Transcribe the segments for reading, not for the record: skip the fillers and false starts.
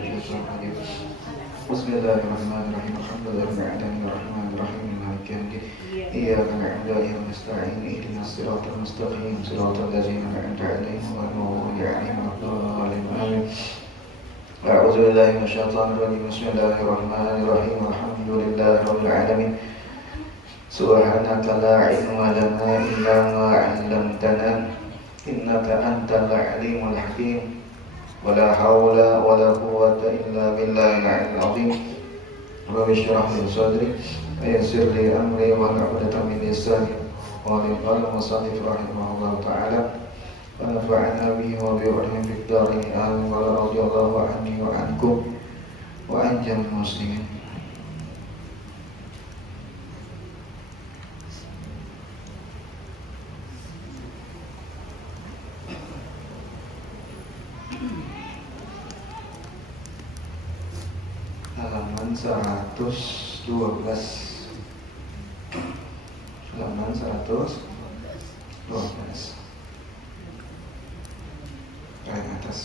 الشيطان الرجيم بسم الله الرحمن الرحيم الحمد لله رب العالمين الرحمن الرحيم مالك يوم الدين إياك نعبد وإياك نستعين اهدنا الصراط المستقيم صراط الذين أنعمت عليهم غير المغضوب عليهم ولا الضالين آمين أعوذ بالله من الشيطان الرجيم بسم الله الرحمن الرحيم الحمد لله رب العالمين سبحانك لا علم لنا إلا ما علمتنا إنك أنت العليم الحكيم ولا حول ولا قوة إلا بالله العلي العظيم رب اشرح لي صدري ويسر لي أمري واحلل عقدة من لساني قال المصنف رحمه الله تعالى ونفعنا به وبعلمه في الدارين آمين ورضي الله عني وعنكم وعن جميع المسلمين. Halaman 112. Halaman 112. Paling atas.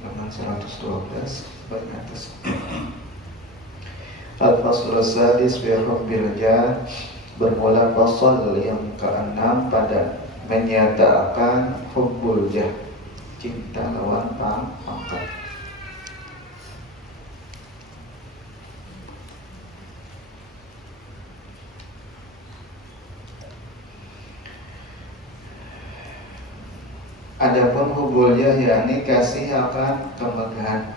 Halaman 112 paling atas. Al-Fasl Sadis fi hubbil rijal. Bermula fasal yang keenam pada menyatakan hubbul jah, cinta lawan pangkat. Adapun hubbul jah yakni kasih akan kemegahan,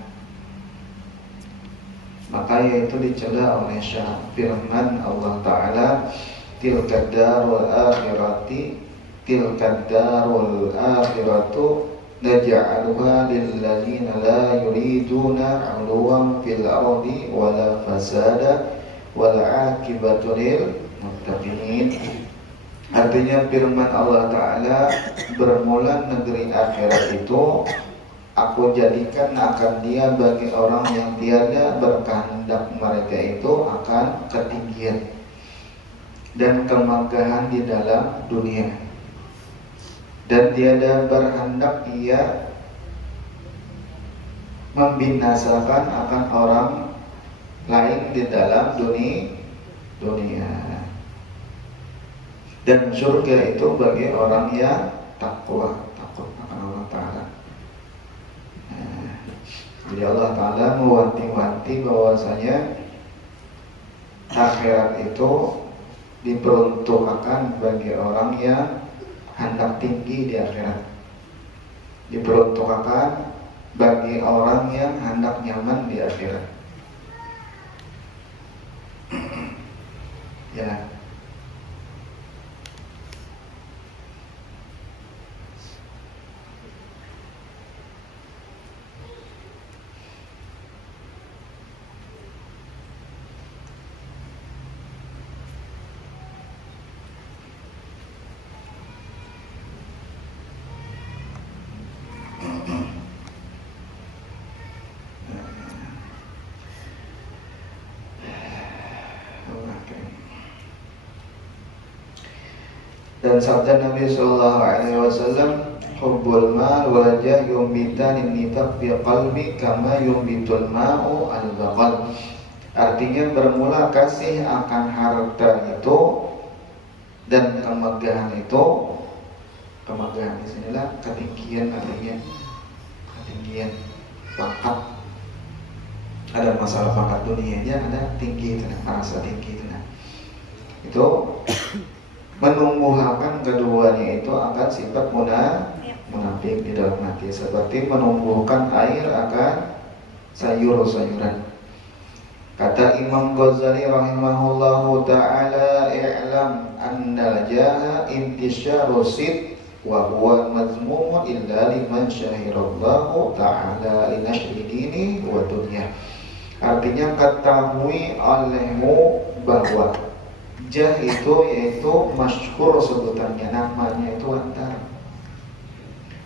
maka yaitu dicela oleh Syekh firman Allah Ta'ala tilkad darul akhirati tilkad darul akhiratu naj'aluha lilladzina la yuriduna 'uluwan fil ardi wala fasada wal 'aqibatu lil muttaqin. Artinya firman Allah Ta'ala, bermula negeri akhirat itu aku jadikan akan dia bagi orang yang tiada berkehendak mereka itu akan ketinggian dan kemegahan di dalam dunia, dan tiada berhendak ia membinasakan akan orang lain di dalam dunia. Dan surga itu bagi orang yang takut akan Allah Ta'ala. Jadi Allah Ta'ala mewanti-wanti bahwasanya akhirat itu diperuntukkan bagi orang yang hendak tinggi di akhirat, diperuntukkan bagi orang yang hendak nyaman di akhirat. Ya. Dan sabda Nabi sallallahu alaihi wasallam, hubbul mal wal jah yumbitani nifaq fi qalbi kama yumbitul ma'u al-baqal. Artinya bermula kasih akan harta itu dan kemegahan itu, kemegahan di sinilah ketinggian, artinya ketinggian pangkat. Ada masalah pangkat dunianya, ada tinggi, merasa tinggi itu menumbuhkan keduanya itu akan sifat munafik di dalam hati, seperti menumbuhkan air akan sayur-sayuran. Kata Imam Ghazali rahimahullahu ta'ala, i'lam anna jaha intisyaru sid wa huwa mazmumun illa liman syahirallahu ta'ala linashri dini wa dunya. Artinya ketahui olehmu bahwa jah itu yaitu masyhur sebutannya, namanya itu wantar.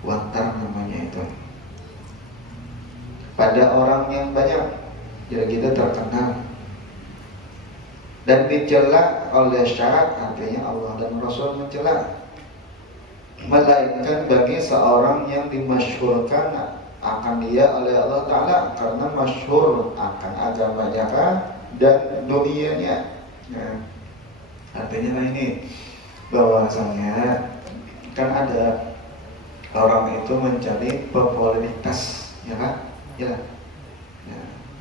Wantar namanya itu. Pada orang yang banyak, jadi kita terkenal dan dicela oleh syarat, artinya Allah dan Rasul mencela, melainkan bagi seorang yang dimasyhurkan akan dia oleh Allah Ta'ala karena masyhur akan agamanya dan dunianya. Nah, artinya ini bahwasanya kan ada orang itu mencari popularitas, ya kan? Ya.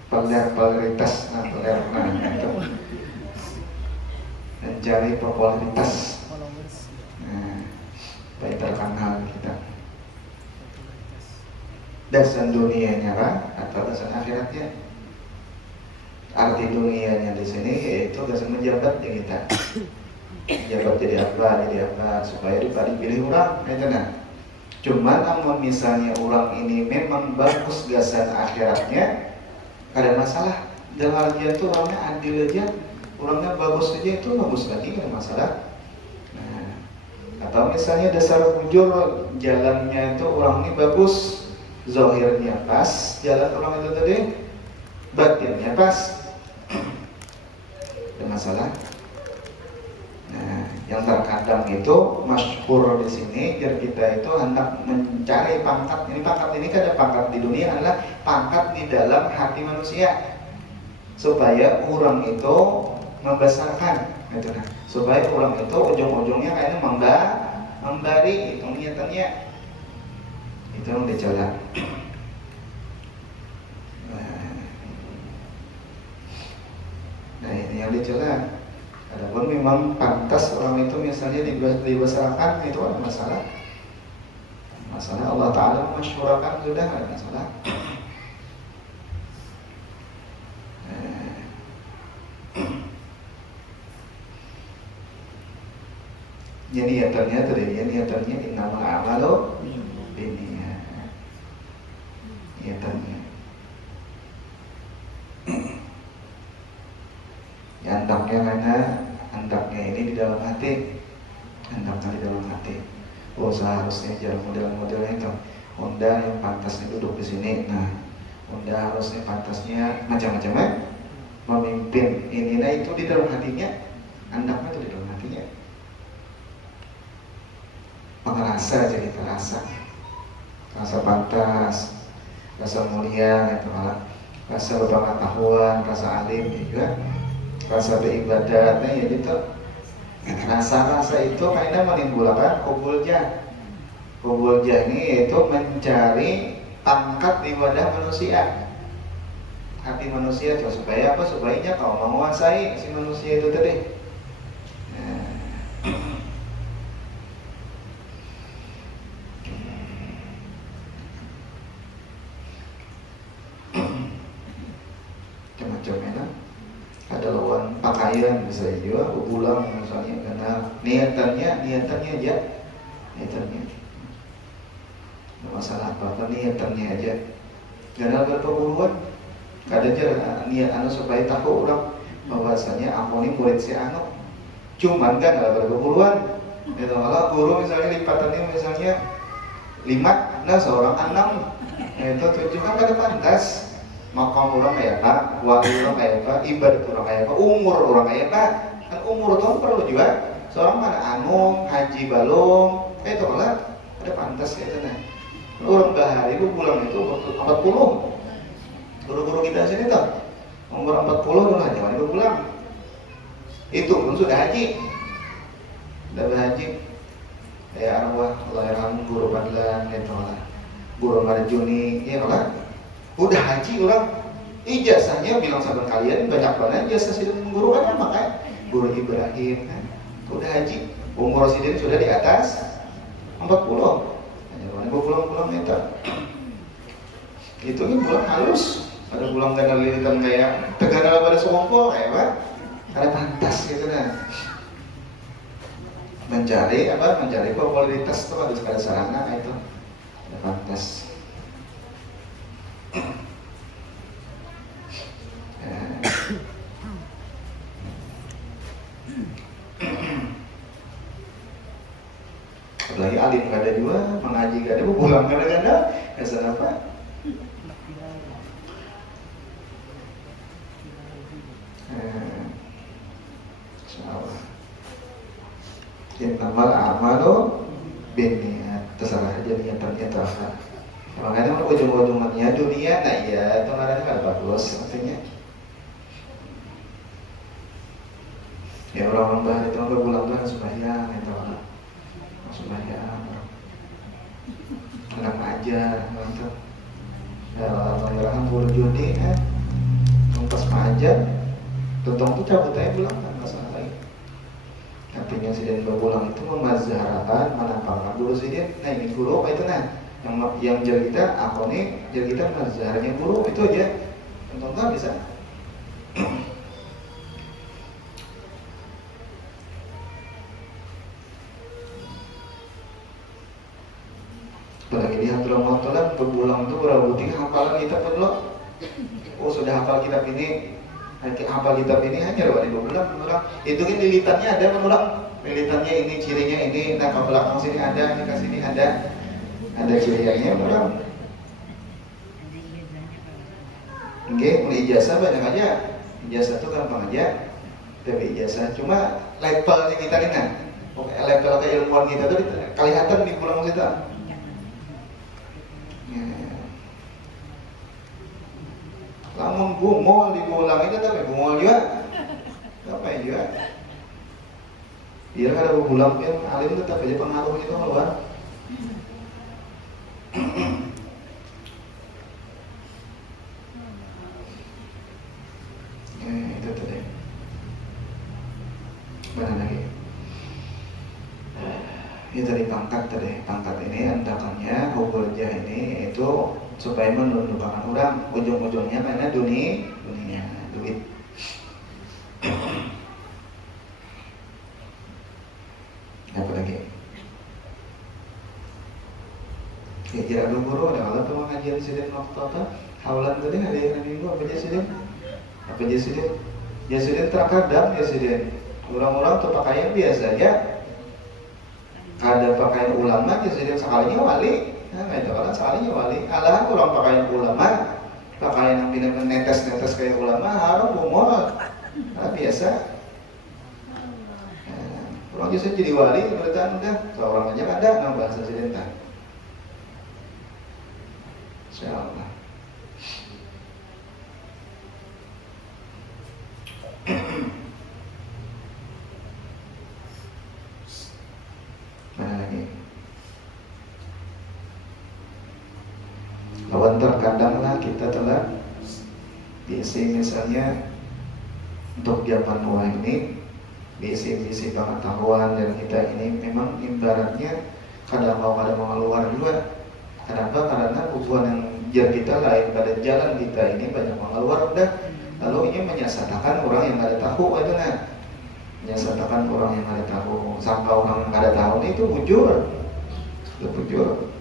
Popularitas, itu mencari popularitas, baik terkenal kita. Dasar dunianya kan, atau dasar akhiratnya. Arti dunianya di sini yaitu dasar menjabat di kita. Menjabat jadi apa, supaya dipilih orang, itu nah. Cuma namun misalnya orang ini memang bagus gasan akhiratnya, ada masalah. Dalam artian itu orangnya adil aja, orangnya bagus aja, itu bagus lagi, ada masalah. Nah, atau misalnya dasar bujur, jalannya itu orang ini bagus, zahirnya pas, jalan orang itu tadi batinnya pas, ada masalah. Nah, yang terkadang itu masyhur di sini, biar kita itu hendak mencari pangkat. Ini pangkat ini kan ada pangkat di dunia, adalah pangkat di dalam hati manusia, supaya orang itu membesarkan, gitu nah. Supaya orang itu ujung-ujungnya kayaknya memberi, itu niatannya. Itu yang dicela. Nah, ini yang dicela. Adapun memang pantas orang itu misalnya dibesarkan, itu ada masalah. Masalah Allah Ta'ala masyhurkan sudah, ada masalah. Jadi niatannya innama a'malu binniyat. Niatannya. Ya, hendaknya ini di dalam hati, Oh, seharusnya jalan model-modelnya itu, Honda yang pantasnya duduk di sini. Nah, Honda harusnya pantasnya macam-macam memimpin ini. Nah, itu di dalam hatinya, hendaknya itu di dalam hatinya. Pengerasa jadi terasa, rasa pantas, rasa mulia, itu malah rasa berpengetahuan, rasa alim juga. Rasa beribadatnya ya gitu. Rasa-rasa itu kayaknya menimbulkan hubul jah. Hubul jah ini yaitu mencari pangkat di wadah manusia, hati manusia itu, supaya apa? Supaya kau menguasai si manusia itu tadi. Macam-macam ada lawan pakaian bisa juga, ulang misalnya, karena niatannya aja, niatannya nggak masalah apa niatannya aja. Karena berpenguluan, kadang aja niat supaya tahu orang bahwasanya aku ini murid si anu, cuman kan nggak berpenguluan. Itu kalau guru misalnya lipatannya misalnya 5, nah seorang 6, itu 7 kan kada pantas. Makam orang kayak apa, wali orang kayak apa, ibadat orang kayak apa, umur orang kayak apa. Kan umur itu perlu juga. Seorang mana anu, haji balong, itu malah ada pantas kayak itu. Orang bahari itu pulang itu 40. Guru-guru kita sini tuh umur 40 udah haji, itu pulang. Itu pun sudah haji. Sudah berhaji. Kayak arwah lahiran guru Padlan gitu lah. Guru Marjuni, ya lah. Udah haji orang, ijazahnya bilang sama kalian banyak banget ijazah sidin guru kan, makanya guru Ibrahim kan udah haji, umur sidin sudah di atas 40. Hanya pulang itu. Itu kan pulang halus. Ada pulang gana lilitan kayak tegana pada songkol kayak apa? Ada pantas gitu nah. Mencari popularitas tuh harus ada sarana itu. Ada pantas. Apalagi alim gak ada juga, mengaji gak ada, pulang gak ada, kesan apa? Insyaallah. Innamal a'malu binniyat. Terserah aja niatannya apa. Makanya ujung-ujungnya dunia, nah iya itu ngaranya gak bagus artinya. Ya orang-orang bahan itu berbulan tuh sembahyang itu lah. Sembahyang. Tenang aja, mantap. Ya Allah buru judi pas aja. Tuntung tuh cabut aja pulang kan masalah lain. Artinya si den berpulang itu memazharakan menampakkan dulu si den. Nah ini guru apa itu nah? Yang jadi kita, aku nih jadi kita mazharnya guru itu aja. Tuntung nggak bisa. Apalagi di Hadramut Mautolan berpulang itu berarti hafalan kita perlu. Oh sudah hafal kitab ini, hafal kitab ini hanya lewat 2 bulan orang. Itu kan lilitannya ada orang. Lilitannya ini cirinya ini, nah ke belakang sini ada, ini ke sini ada cirinya orang. Oke, ijazah banyak aja. Ijazah itu gampang aja. Tapi ijazah cuma levelnya kita nih nah. Level keilmuan kita tuh kelihatan di pulang kita. Lamun gumul diulang itu tapi gumul juga apa ya juga biar ada bulan kan alim tetap aja pengaruh itu keluar. Itu tadi mana lagi ini tadi pangkat ini andakannya hubulnya ini itu supaya menundukkan orang ujung-ujungnya karena dunia duit. Apa lagi? Ya jarak guru ada kalau tuh ngajian sidin waktu apa? Haulan tadi ada yang minggu apa aja sidin? Apa aja sidin? Ya sidin terkadang ya sidin. Orang-orang tuh pakaian biasa aja. Ada pakaian ulama ya sidin sekalinya wali. Nah itu orang sekalinya wali. Alahan orang pakaian ulama, pakaian yang benar-benar netes-netes kayak ulama harus bumol. Nah biasa. Orang justru jadi wali berarti udah seorang aja ada nggak bahasa sidentan. Insyaallah. Mana lagi? Lawan terkadanglah kita telah diisi misalnya untuk zaman tua ini bisi pengetahuan dan kita ini memang ibaratnya kadang mau keluar juga. Kenapa? Karena kebutuhan yang jar kita lain pada jalan kita ini banyak mengeluar udah. Lalu ini menyesatkan orang yang ada tahu itu nah. Menyesatkan orang yang ada tahu. Sampai orang yang ada tahu itu bujur. Itu bujur.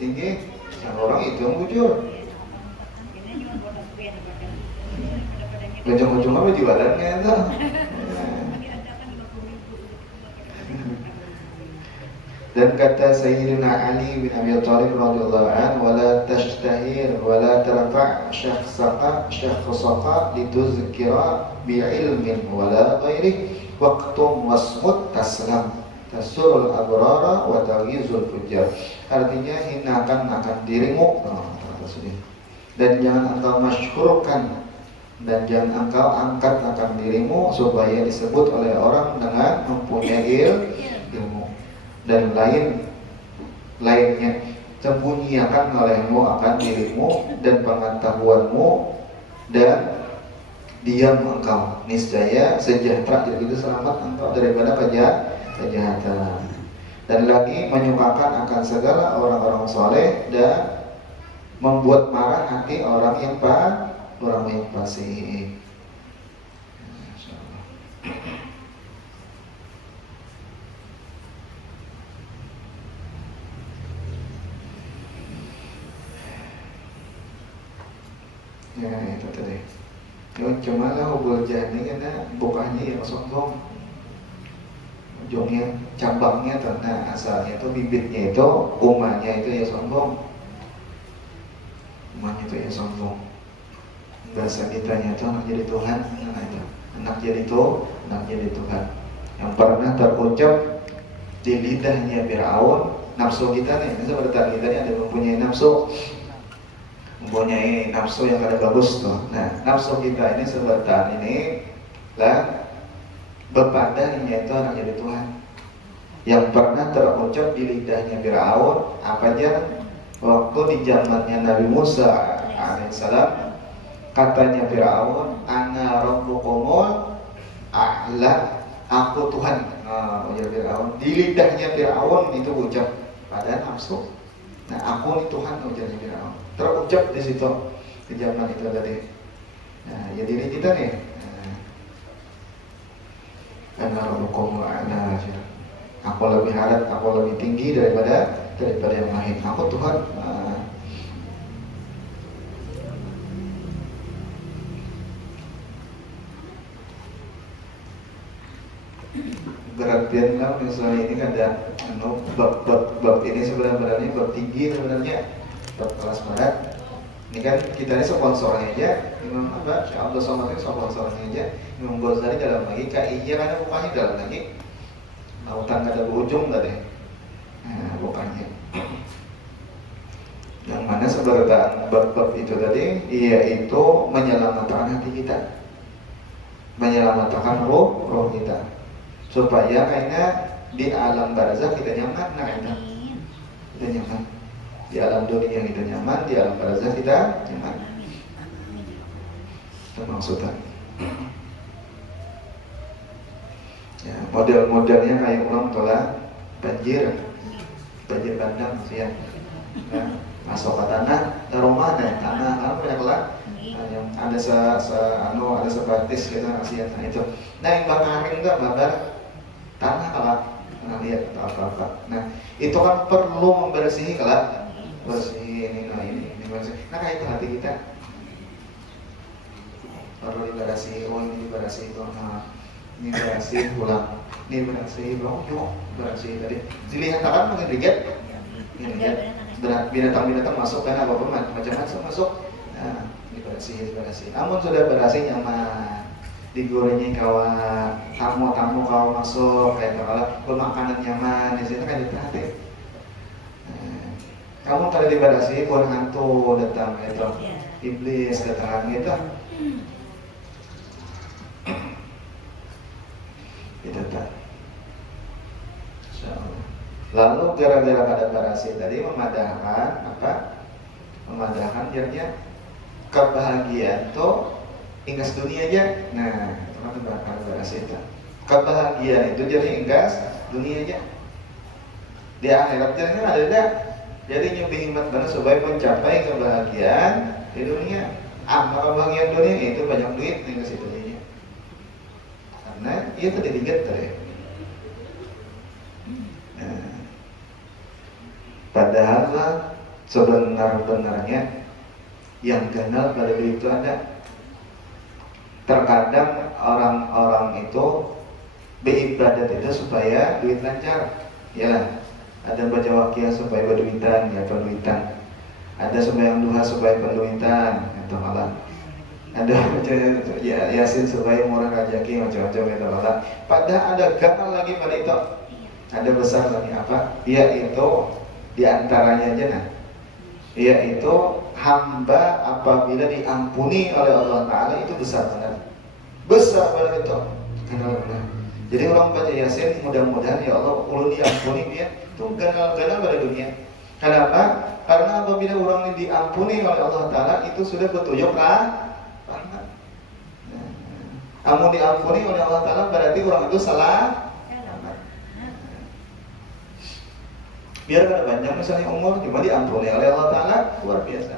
Tinggi, yang orang itu yang bujur. Ujung-ujung apa jualannya itu? Dan kata Sayyidina Ali bin Abi Thalib radhiyallahu anhu, wala tashtahir wala tarfa' syakhsaka lituzkira bi'ilmin wala ghairi waqtum wasmut taslam tasurul abrara wa taghizul fujjar. Artinya hinakan akan dirimu dan jangan engkau masyhurkan dan jangan engkau angkat akan dirimu supaya disebut oleh orang dengan mempunyai ilmu dan lainnya sembunyikan olehmu akan dirimu dan pengetahuanmu dan diam engkau niscaya sejahtera jadi itu selamat engkau daripada kejahatan. dan lagi menyukakan akan segala orang-orang soleh dan membuat marah hati orang yang fasik. Ya itu tadi. Cuma lah hubul jani karena bukannya yang sombong. Ujungnya, cabangnya karena asalnya itu bibitnya itu, umahnya itu ya sombong. Umahnya itu ya sombong. Bahasa kitanya itu anak jadi Tuhan, anak jadi Tuhan. Yang pernah terucap di lidahnya Fir'aun, nafsu kita nih, seperti kita ini ada mempunyai nafsu yang kada bagus tuh. Nah, nafsu kita ini sebentar ini lah berpadanya itu anak jadi Tuhan. Yang pernah terucap di lidahnya Fir'aun apa aja waktu di zamannya Nabi Musa alaihissalam, katanya Fir'aun, ana rabbukumul a'la, aku Tuhan. Ya Fir'aun, di lidahnya Fir'aun itu ucap pada nafsu. Nah, aku ini Tuhan, ujarnya Fir'aun. Terucap di situ di zaman itu tadi. Nah, ya diri kita nih. Ana rabbukumul a'la. Aku lebih harap, aku lebih tinggi daripada yang lain. Aku Tuhan. Perhatian lah misalnya ini kan ada bab ini sebenarnya bab tinggi sebenarnya, bab kelas berat. Ini kan kita ini sponsornya aja, Imam Syekh Abdul Somad ini sponsornya aja. Imam Ghazali dalam lagi, KI-nya kan bukannya dalam lagi. Lautan ada berujung nggak deh? Nah, bukannya. Yang mana sebenarnya bab itu tadi, yaitu menyelamatkan hati kita, menyelamatkan roh kita, supaya kayaknya di alam barzakh kita nyaman, kita nyaman. Di alam dunia kita nyaman, di alam barzakh kita nyaman. Itu maksudnya. Ya, model-modelnya kayak ulang tola banjir bandang ya. Nah, masuk ke tanah, rumah dan tanah kan banyak lah. Yang ada ada sebatis kita kasihan itu. Nah, yang bakarin enggak bakar tanah kalau lihat apa-apa. Nah, itu kan perlu membersihi kalau bersih ini bersih. Nah, kayak itu hati kita perlu dibersihi, ini dibersihi itu. Ini berhasil pulang, ini berhasil pulang, berhasil tadi. Dilihat mungkin riget, ini lihat binatang masuk kan apa macam-macam masuk. Nah, ini berhasil. Namun sudah berhasil nyaman, digorengnya kawan, tamu kau masuk, kayak kalau makanan nyaman di sini kan diperhatiin. Kamu tadi diberhasil, bukan hantu datang itu, iblis datang gitu. Itu tak. Lalu gara-gara pada barasi tadi memadahkan apa? Memadahkan jadinya kebahagiaan tuh inggas dunia aja. Nah, teman-teman pada barasi itu. Kebahagiaan itu jadi inggas dunia aja. Di akhirat jadinya ada. Jadi nyubi hikmat banget supaya mencapai kebahagiaan di dunia. Apa kebahagiaan dunia itu banyak duit inggas itu. Nah, itu diingat tadi. Nah, padahal lah sebenar-benarnya yang kenal pada duit itu ada. Terkadang orang-orang itu beribadat itu supaya duit lancar, ya. Ada baca waqiah supaya berduitan, ya berduitan. Ada sembahyang duha supaya berduitan, itu malah. Ada ya Yasin supaya murah rezeki macam-macam itu lah. Padahal ada gagal lagi pada itu. Ada besar lagi apa? Yaitu diantaranya aja nah. Yaitu hamba apabila diampuni oleh Allah Taala itu besar banget. Besar banget itu. Kenal benar. Jadi orang baca Yasin mudah-mudahan ya Allah ulun diampuni dia itu gagal pada dunia. Kenapa? Karena apabila orang ini diampuni oleh Allah Taala itu sudah petunjuk lah. Kamu diampuni oleh Allah Ta'ala berarti orang itu salah. Biar kada banyak misalnya umur cuma diampuni oleh Allah Ta'ala, luar biasa.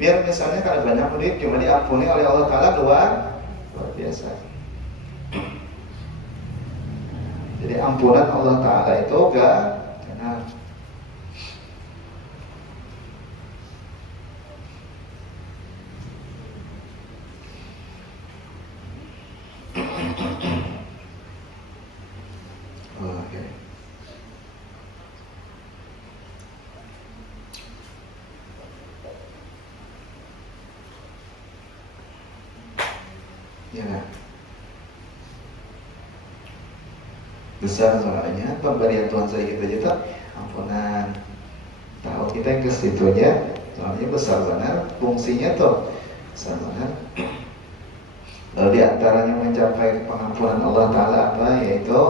Biar misalnya kada banyak duit cuma diampuni oleh Allah Ta'ala, luar biasa. Jadi ampunan Allah Ta'ala itu gak benar. Oke. Ya. Besar soalnya pemberian Tuhan saya kita juga ampunan. Tahu kita yang ke situ aja, soalnya besar benar fungsinya tuh besar benar. Lalu diantaranya mencapai pengampunan Allah Ta'ala apa? Yaitu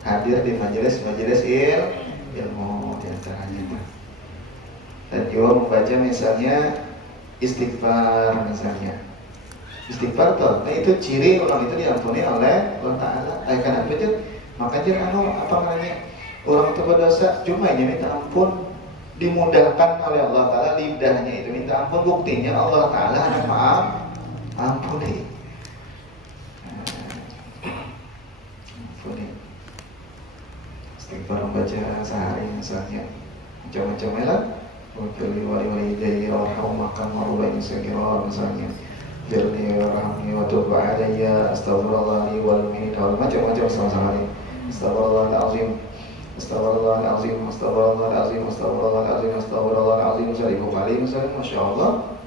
hadir di majelis ilmu diantaranya. Dan juga membaca misalnya istighfar misalnya. Istighfar tuh, nah itu ciri orang itu diampuni oleh Allah Ta'ala. Kenapa itu? Makanya apa namanya? Orang itu berdosa cuma aja minta ampun, dimudahkan oleh Allah Ta'ala, lidahnya itu minta ampun, buktinya Allah Ta'ala ada maaf, ampuni. Ampuni. Istighfar membaca sehari misalnya, macam-macam lah. Wabili wali-wali warhammakan warubaini sagira misalnya. Firni warhamni wa tub alayya astaghfirullah li wal minna macam-macam sama-sama ini. Astagfirullahaladzim, astagfirullahaladzim, astagfirullahaladzim, astagfirullahaladzim, astagfirullahaladzim, seribu kali misalnya, masya Allah.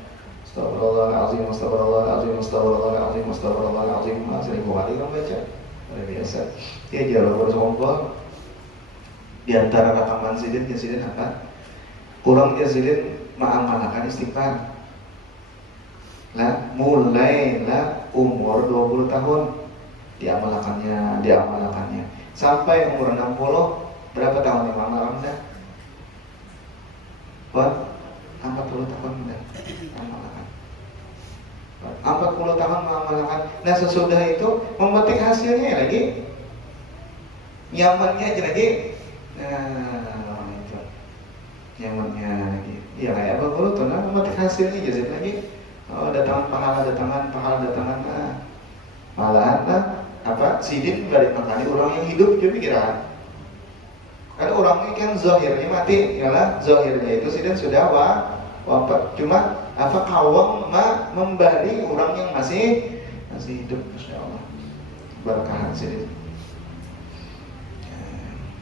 Astagfirullahaladzim, astagfirullahaladzim, astagfirullahaladzim, astagfirullahaladzim, seribu kali kan baca. Luar biasa. Dia jalur bersombong. Di antara rakaman sidin apa? Kurang sidin mengamalkan istighfar. Lah, mulailah umur 20 tahun diamalkannya. Sampai umur 60, berapa tahun Imam Anda? 40 tahun udah amalkan. 40 tahun mengamalkan. Nah sesudah itu memetik hasilnya lagi, nyamannya aja lagi. Nah itu nyamannya lagi. Ya kayak 40 tahun memetik hasilnya jadi lagi. Oh datangan pahala datangan. Nah, malahan lah sidin balik makanya orang yang hidup juga pikiran. Karena orang ini kan zahirnya mati, yalah zahirnya itu sidin sudah wafat. Cuma kawang memberi orang yang masih hidup, masya Allah. Berkahan sidin.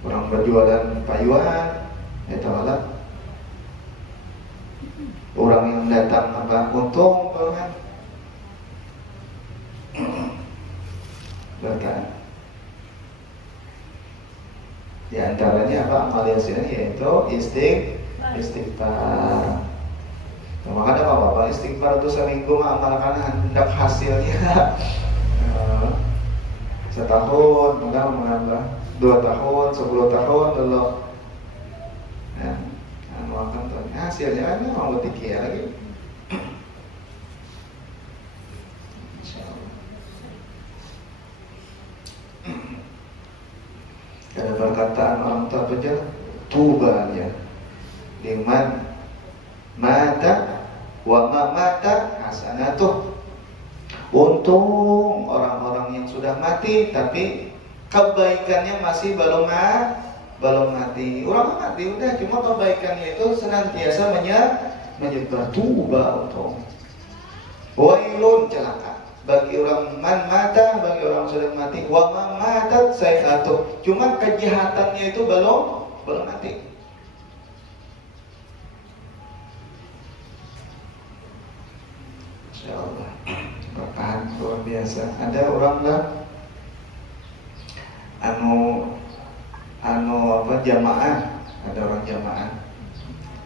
Orang berjualan payuan, itu lah. Orang yang datang untung kan. Berkah. Di antaranya amal yasin yaitu istighfar. Maka ada apa-apa istighfar itu seminggu mengamalkan hendak hasilnya setahun, maka menambah 2 tahun, 10 tahun dulu. Ya, amalkan tuh hasilnya ada mau berpikir lagi. Ada perkataan orang tua pejabat tuba ya liman mata wa ma mata hasanatuh. Untung orang-orang yang sudah mati tapi kebaikannya masih belum mati. Orang mati udah cuma kebaikannya itu senantiasa menyebar. Tuba untung. Wailun celaka bagi orang mata, bagi orang sudah mati. Wa ma matat sayyi'atuh. Cuma kejahatannya itu belum mati. Insyaallah. Berkahan luar biasa. Ada orang lah jamaah, ada orang jamaah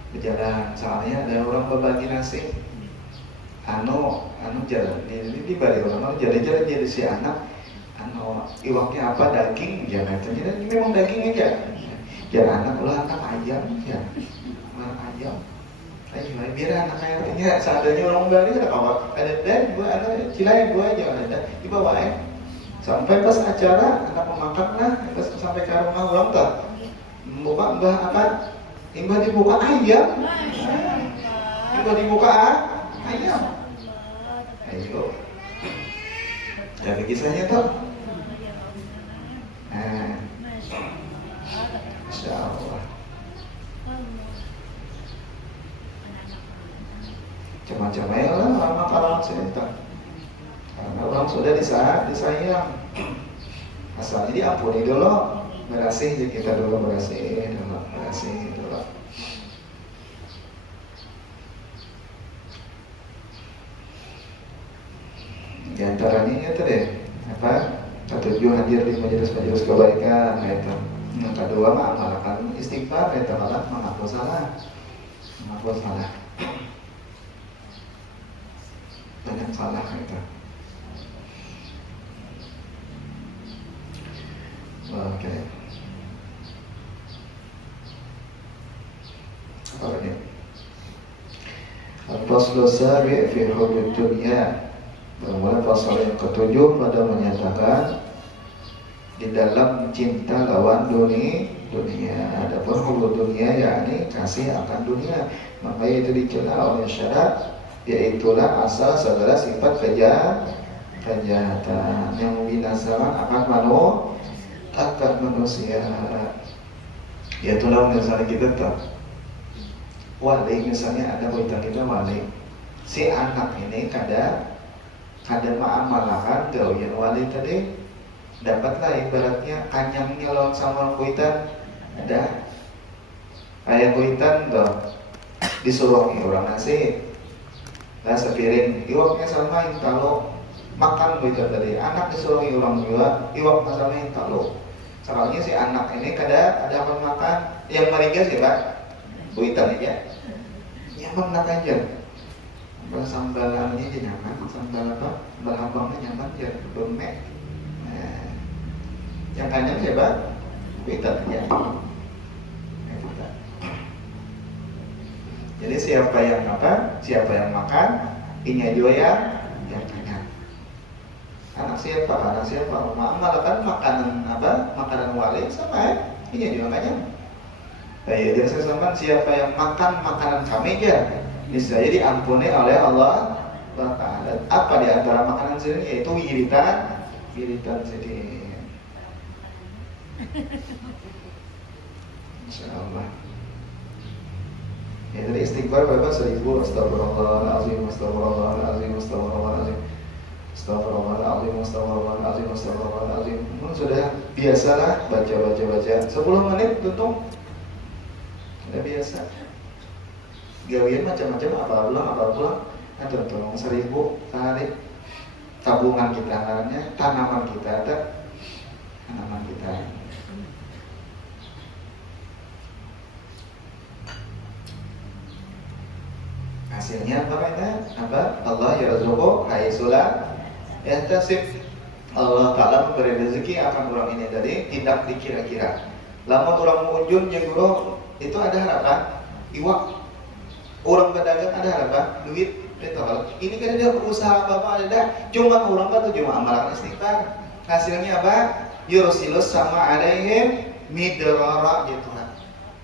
berjalan, soalnya ada orang berbagi nasi. Jalan di bari orang jadi si anak iwaknya apa daging jangan ternyata memang daging aja. Jangan anak ayam ya. Ayam. Biar anak artinya seadanya orang Bali ada kawan ada dan gua anak cilai gua aja ada dibawain sampai pas acara anak memakan lah pas sampai ke rumah orang tuh Buka mbah apa? Imbah dibuka ayam. Imbah dibuka ayam. Ayo. Jadi kisahnya tuh. Masya Allah. Macam-macam ya lah makanan cerita. Karena orang sudah disayang. Asalnya diampuni dulu. Berasih kita dulu berasih dulu. Di antaranya itu deh apa? Ketujuh hadir di majelis-majelis kebaikan itu. Yang kedua mengamalkan istighfar itu malah mengaku salah. Banyak salah itu. Oke. Apa ini? Al-faslu sabi' fi hubud dunya. Bermula pasal yang ketujuh pada menyatakan di dalam cinta lawan dunia. Adapun hubud dunia yakni kasih akan dunia. Maka itu dicela oleh syarat, yaitulah asal segala sifat kejahatan yang membinasakan akan manusia. Yaitulah misalnya kita tahu wali, misalnya ada berita kita wali, si anak ini kada mengamalkan gawian wali tadi, dapatlah ibaratnya kanyangnya lawan sama kuitan. Ada ayah kuitan tuh disuruh orang nasi lah sepiring iwaknya sama yang kalau makan kuitan tadi, anak disuruh orang juga iwak sama yang kalau soalnya si anak ini kada ada apa makan yang mariga sih pak kuitan aja nyaman nak aja. Sambalannya dia nyaman, sambal apa? Berhabangnya nyaman dia domek. Nah, yang kanyang siapa? Kita ya. Jadi siapa yang makan, inya juga yang kanyang. Anak siapa? Makan makanan apa? Makanan wali sama ya, inya juga kanyang. Baik, jadi saya sampaikan siapa yang makan makanan kami ya, niscaya diampuni oleh Allah Ta'ala. Apa di antara makanan sini? Yaitu wiritan sedih. Insyaallah. Ya tadi istighfar berapa? 1000. Astagfirullahaladzim. Sudah biasalah baca. 10 menit tutup. Sudah biasa. Gawian macam-macam apa pulang ada tolong 1000 sehari. Tabungan kita namanya, tanaman kita. Hasilnya apa? Allah yarzuqu haitsula yahtasib. Allah Ta'ala memberi rezeki akan orang ini tadi tidak dikira-kira. Lamun orang mengunjung jeung guru itu ada harapan iwak. Orang pedagang ada harapan duit. Ini kan dia berusaha apa ada, cuma orang kan tuh cuma amalan istighfar. Hasilnya apa? Yursilus sama alaihim midrara gitu kan.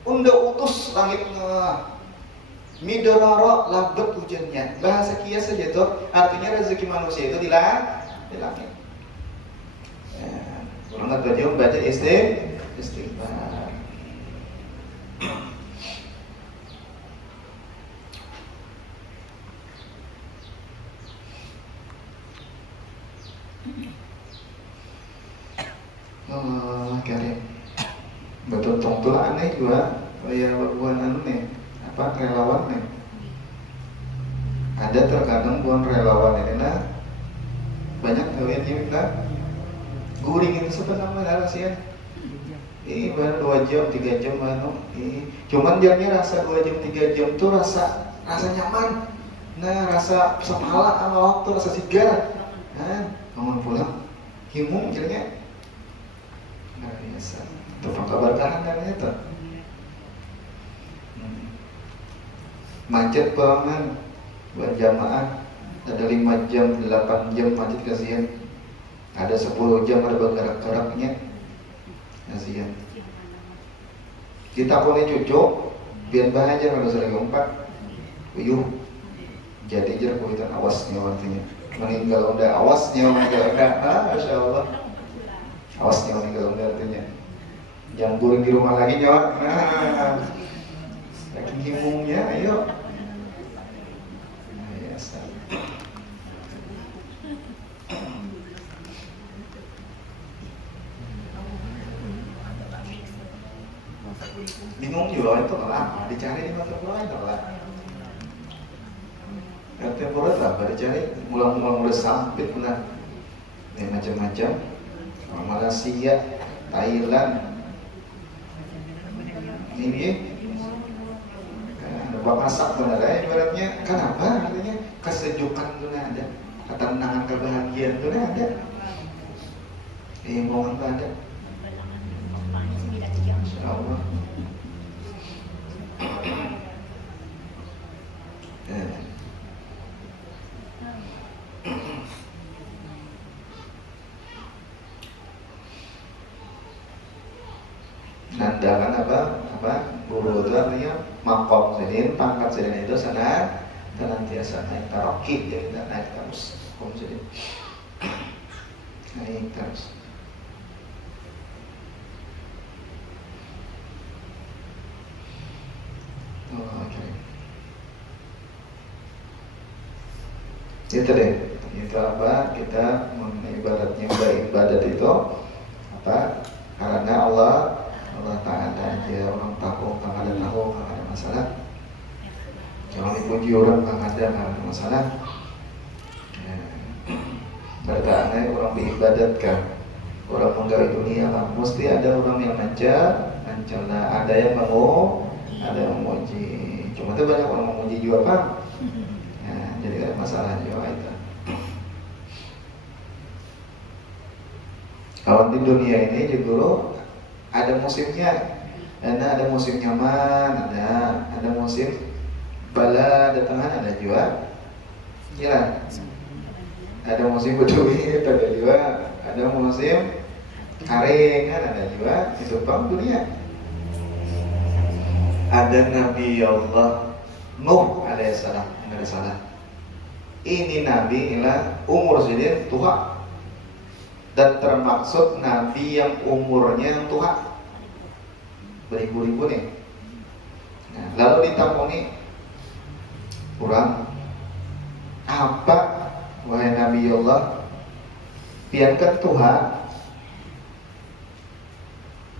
Unda utus langit midrara labet hujannya. Bahasa kias saja tuh artinya rezeki manusia itu di langit. Ya, orang kan tuh baca istighfar. Allah karim. Betul tuh aneh juga kayak buan nih apa relawan nih. Ada terkadang buan relawan ini banyak kalian juga guring itu sebenarnya rahasia. Baru 2 jam 3 jam cuman jamnya rasa 2 jam 3 jam tuh rasa nyaman. Rasa sepala sama waktu rasa sigar. Bangun pulang himung jadinya nggak biasa. Itu pengkabarkan dan itu macet banget buat jamaah. Ada 5 jam 8 jam macet kasihan. Ada 10 jam ada bergerak-geraknya kasihan. ditakoni cucu biar bahagia kalau sering umpat uyuh jadi jer kuitan awasnya artinya meninggal udah awasnya meninggal udah masya Allah awasnya meninggal udah artinya yang burung di rumah lagi nyawa lagi himungnya ayo bingung juga itu apa dicari di mata lain lah RT Borat apa dicari mulang-mulang udah sampit lah macam-macam Malaysia Thailand ini ada masak benar ya ibaratnya kenapa artinya kesejukan itu ada ketenangan kebahagiaan itu ada mohon ada insyaallah nandakan apa guru itu artinya makom sedin pangkat sedin itu senantiasa naik taroki jadi naik terus makom sedin naik terus okay. Itu deh itu apa kita ibaratnya beribadat itu apa karena Allah Ta'ala aja orang tahu kang ada masalah jangan dipuji orang kang ada masalah bertanya orang beribadatkan orang menggali dunia kan mesti ada orang yang mencela ada yang ada yang memuji cuma itu banyak orang memuji juga kan jadi ada masalah juga itu kalau di dunia ini juga ada musimnya, ada musim nyaman, ada musim bala datangan ada juga, ya, ada musim berduit ada juga, ada musim kering kan ada juga, itu bang dunia. Ada Nabi Allah Nuh alaihissalam, nggak ada salah. Ini Nabi ialah umur sedih tua. Dan termaksud Nabi yang umurnya tua beribu-ribu nih. Nah, lalu ditakoni kurang apa wahai Nabi Allah piankan Tuhan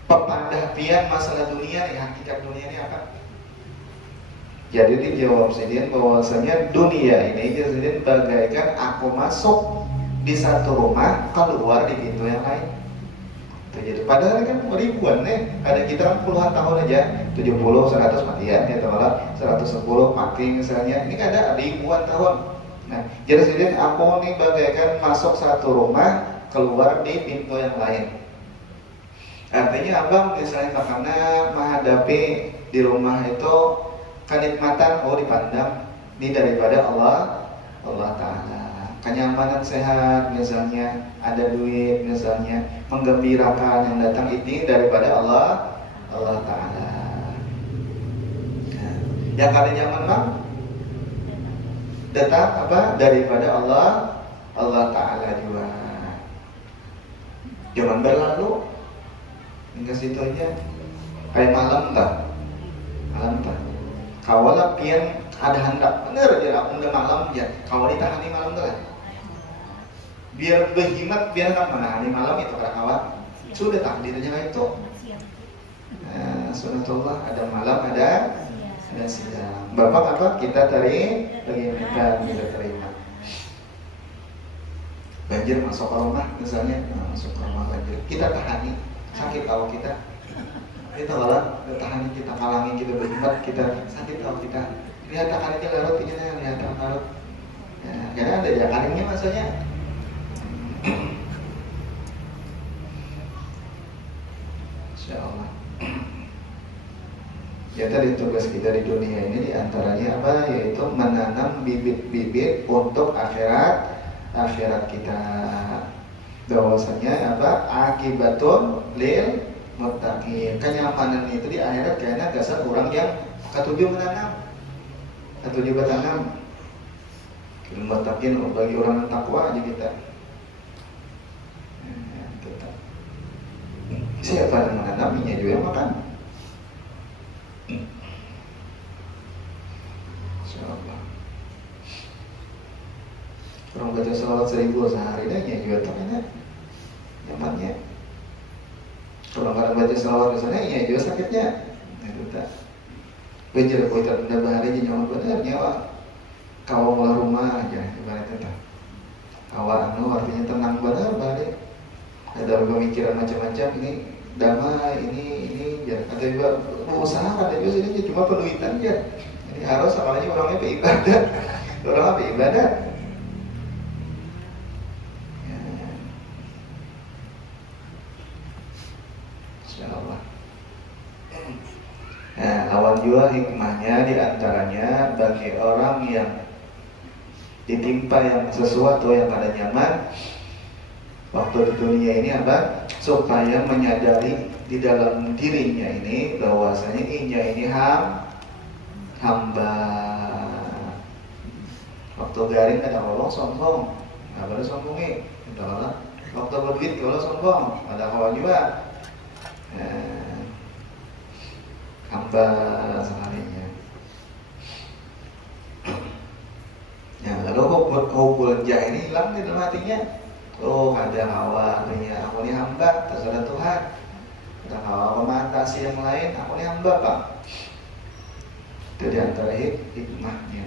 pepandah pian masalah dunia nih hakikat dunia ini apa? Jadi dijawab sedih bahwasanya dunia ini jadi bagaikan aku masuk di satu rumah keluar di pintu yang lain. Jadi padahal kan ribuan nih, ada kita puluhan tahun aja, 70, 100 matian ya teman-teman, 110 mati misalnya. Ini kan ada ribuan tahun. Nah, jadi aku nih bagaikan masuk satu rumah keluar di pintu yang lain. Artinya abang misalnya makanan menghadapi di rumah itu kenikmatan dipandang ini daripada Allah Ta'ala. Kenyamanan sehat misalnya, ada duit misalnya, menggembirakan yang datang ini daripada Allah Ta'ala. Yang kali nyaman bang datang apa daripada Allah Ta'ala juga. Zaman berlalu hingga situ aja kayak malam tak kawalah pian ada hendak bener aja aku udah malam ya kawal ditahani malam tuh lah biar berhimat biar kan menahani malam itu para kawan sudah takdirnya kayak itu sunatullah ada malam ada siang bapak apa kita tadi minta kita terima banjir masuk ke rumah misalnya masuk ke rumah banjir kita tahani sakit tahu kita lah tahani kita kalangi kita berhimat kita sakit tahu kita lihat karingnya larut ini lihat larut karena ada ya karingnya maksudnya insyaallah ya tadi tugas kita di dunia ini diantaranya apa yaitu menanam bibit-bibit untuk akhirat kita bahwasanya apa akibatun lil muttaqin. Kenyamanan itu di akhirat kayaknya dasar orang yang ketujuh menanam. Ketujuh bertanam. Muttaqin bagi orang yang takwa aja kita. Siapa yang menanaminya juga yang makan. Insyaallah. Orang baca salawat 1000 sehari dah juga tak enak. Nyamannya. Kalau nggak baca salawat ke sana, ya juga sakitnya. Itu tak. Bejar kau tak benda bahari je nyaman benar nyawa. Kau mulai rumah aja ibaratnya tak. Awal artinya tenang benar bahari. Ada pemikiran macam-macam ini damai ini ya. Ada juga usaha ada juga sini cuma penuitan ya. Jadi harus apalagi orangnya beribadah. Orang beribadah. Nah, lawan juga hikmahnya diantaranya bagi orang yang ditimpa yang sesuatu yang kada nyaman waktu di dunia ini apa? Supaya menyadari di dalam dirinya ini bahwasanya inya ini hamba. Waktu garing ada orang sombong, nggak boleh sombongi. Waktu berduit kalau sombong, ada kawan juga. Hamba sekalinya. Ya, lalu hubul jah ini hilang di dalam hatinya. Oh, ada hawa artinya aku ini hamba, terserah Tuhan. Ada hawa memantasi yang lain, aku ini hamba Pak. Itu di antara hikmahnya.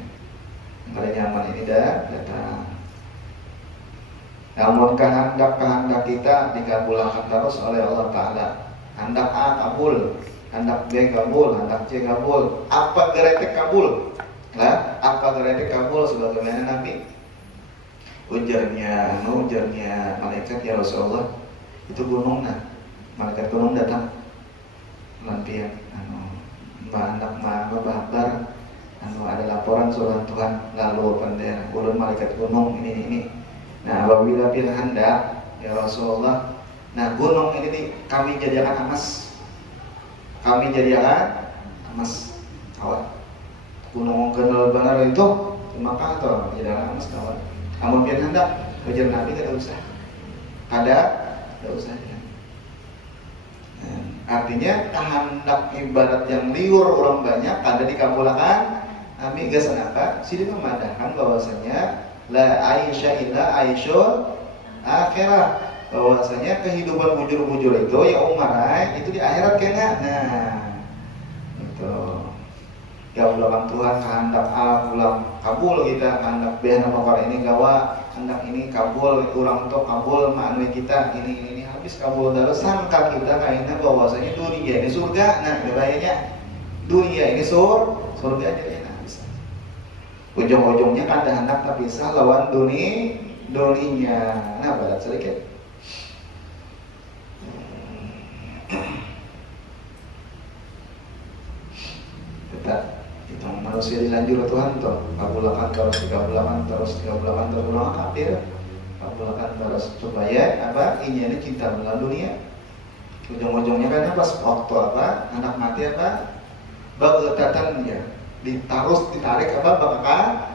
Yang pada nyaman ini datang. Namun kehendak kita dikabulkan terus oleh Allah Ta'ala. Hendak A kabul, hendak B kabul, hendak C kabul. Apa geretek kabul? Nah, apa geretek kabul sebagaimana Nabi? Ujarnya malaikat ya Rasulullah, itu gunung nah. Malaikat gunung datang. Lampian anak babar ada laporan surat Tuhan lalu pendera ulun malaikat gunung ini. Nah, apabila bil hendak ya Rasulullah, nah gunung ini kami jadikan emas. Kami jadikan emas kawan. Gunung kenal benar itu maka atau jadikan emas kawan. Amun bil hendak ujar Nabi tidak usah. Tidak usah ya. Nah, artinya kehendak ibadat yang liur orang banyak ada dikabulkan. Nabi geus apa? Sini memadahkan bahwasanya la aisha illa aishul akhirah, bahwasanya kehidupan bujur-bujur itu ya umarai itu di akhirat kena. Nah, itu ya ulang Tuhan kehendak A ulang kabul kita, kehendak B nama ini gawa, kehendak ini kabul ulang untuk kabul makna kita ini habis kabul terus sangka kita kayaknya bahwasanya dunia ini surga. Nah, bahayanya dunia ini surga aja. Ujung-ujungnya kan ada hendak tak bisa lawan dunianya. Nah, barat sedikit. Tetap itu manusia dilanjur Tuhan tuh. Kabulakan terus, kabulakan kafir. Kabulakan terus supaya apa? Ini cinta dengan dunia. Ujung-ujungnya kan pas waktu apa? Anak mati apa? Bagetatan ya. Ditarik apa bakal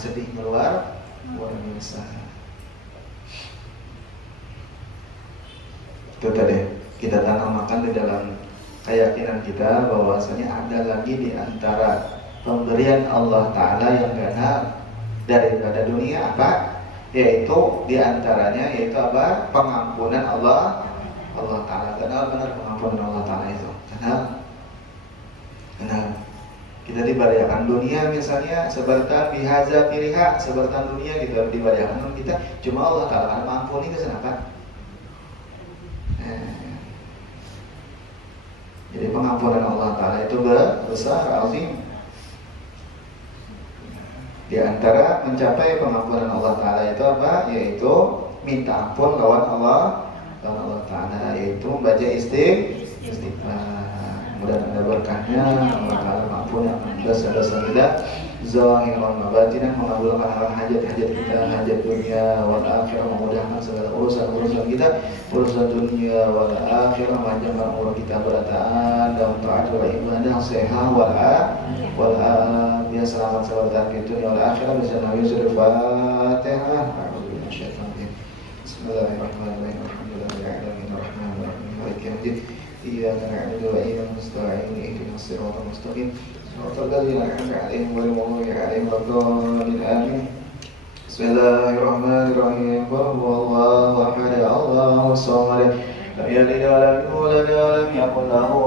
sedih keluar luar biasa. Itu tadi kita tanamkan di dalam keyakinan kita bahwasanya ada lagi di antara pemberian Allah Ta'ala yang gana daripada dunia apa? Yaitu di antaranya yaitu apa? Pengampunan Allah Ta'ala. Kenal benar pengampunan Allah Ta'ala itu? Kenal. Kita diberikan dunia misalnya sebertan bihaza piliha sebertan dunia kita diberikan kita cuma Allah Ta'ala akan mengampuni ke kenapa? Jadi pengampunan Allah Ta'ala itu besar, azim. Di antara mencapai pengampunan Allah Ta'ala itu apa? Yaitu minta ampun lawan Allah Ta'ala, yaitu membaca istighfar. Mudah-mudahan berkahnya Allah Ta'ala mengampuni dosa-dosa kita, zahiran wa batinan, mengabulkan hajat-hajat kita, hajat dunia wal akhirah, memudahkan segala urusan-urusan kita, urusan dunia wal akhirah, panjangkan umur kita berataan dalam taat wa ibadah, sehat wal ya selamat selamat di dunia wal akhirah. Bisa Nabi sudah Fatihah. Bismillahirrahmanirrahim. Alhamdulillahirabbil alamin arrahmanir rahim maliki yaumiddin. Iyyaka na'budu wa iyyaka nasta'in ihdinas siratal mustaqim siratal ladzina an'amta 'alaihim ghairil maghdubi 'alaihim waladdallin amin. Bismillahirrahmanirrahim. Qul huwallahu ahad, Allahus samad, lam yalid wa lam yulad wa lam yakul lahu